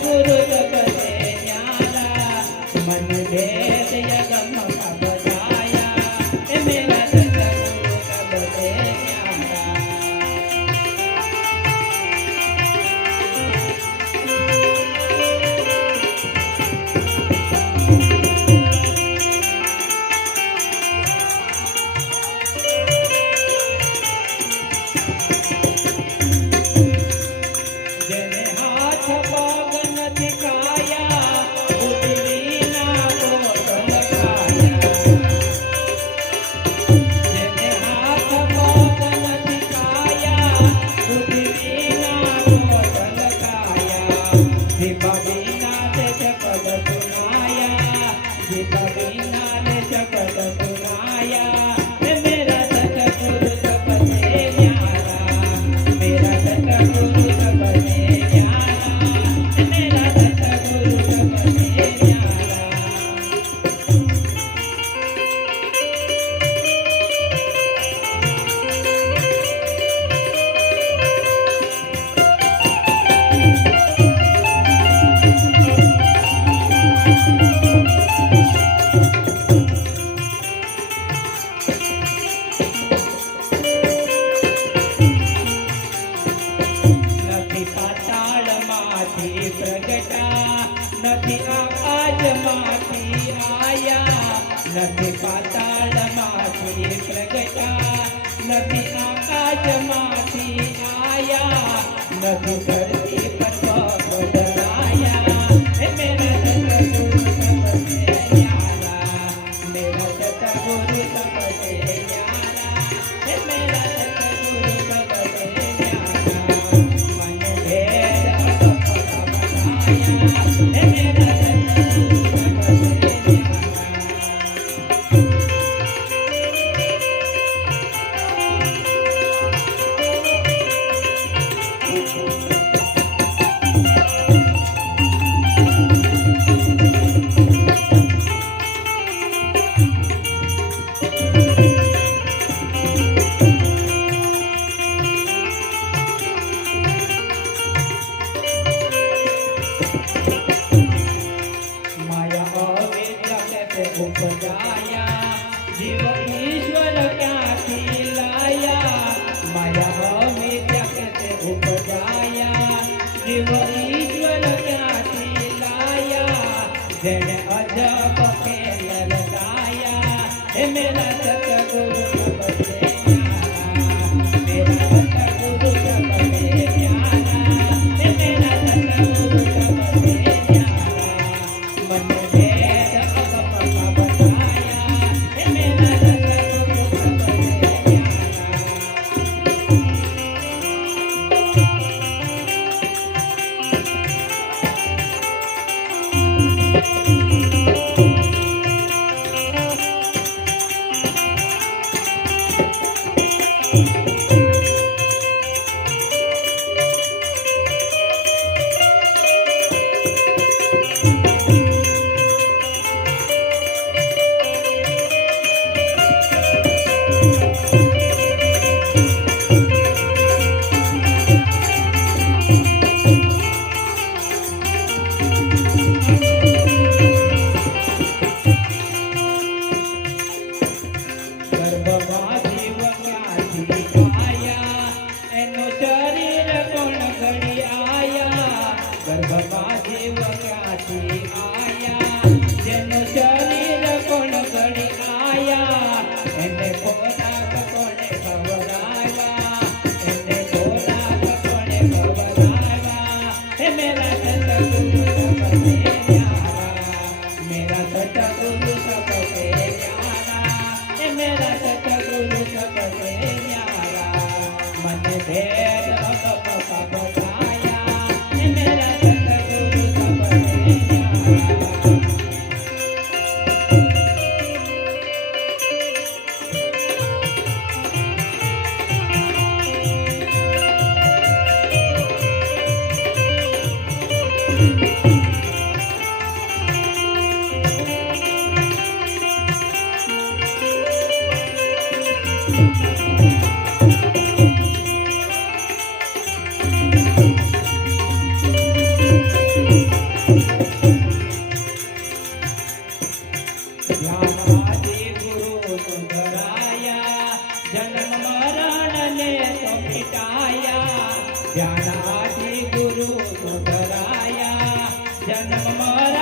गुरु सबसे न्यारा, मन भेद यगम सब जाया, मेरा सतगुरु सबसे न्यारा। જેને હાથ પગ નથી ખાયા, બુદ્ધિના બોટલ ખાયા. જેને હાથ પગ નથી ખાયા, બુદ્ધિના બોટલ ખાયા. દીપા વિના તે જગત સુનાયા, દીપા વિના તે જગત સુનાયા. મેરા સતગુરુ સબસે ન્યારા, મેરા સતગુરુ સબસે ન્યારા, મેરા સતગુરુ સબસે ન્યારા. નથી પાતાળમાંથી પ્રગટા, નથી આકાશમાંથી આયા. નથી પાતાળમાંથી પ્રગટા, નથી આકાશમાંથી આયા. નથી ધરતી પર પગ ધરાયા. મેરા સતગુરુ સબસે ન્યારા, મેરા સતગુરુ સબસે ન્યારા, મેરા સતગુરુ સબસે ન્યારા. मन भेद अगम सब जाया, मेरा सतगुरु सबसे माया अविद्या कैसे उपजाया, जीव ईश्वर क्याथी लाया. माया अविद्या कैसे उपजाया, जीव ईश्वर क्याथी लाया. जेने अजब खेल रचाया, मेरा सतगुरु सबसे न्यारा, मेरा सतगुरु सबसे न्यारा, मेरा सतगुरु सबसे न्यारा. मन भेद अगम सब जाया, मेरा सतगुरु सबसे न्यारा. ગર્ભમાં જીવ ક્યાંથી આયા, એનું શરીર કોણ ઘડી આયા. ગર્ભમાં જીવ ક્યાંથી આયા, જેનું શરીર કોણ ઘડી આયા. એને ખોરાક કોણે ખવડાવ્યા, એને ખોરાક કોણે ખવડાવ્યા. મેરા સતગુરુ સબસે ન્યારા, મેરા સતગુરુ સબસે ન્યારા, मेरा सतगुरु सबसे न्यारा. मन भेद अगम सब जाया, मेरा सतगुरु सबसे न्यारा. Thank you. જન્મ મરણ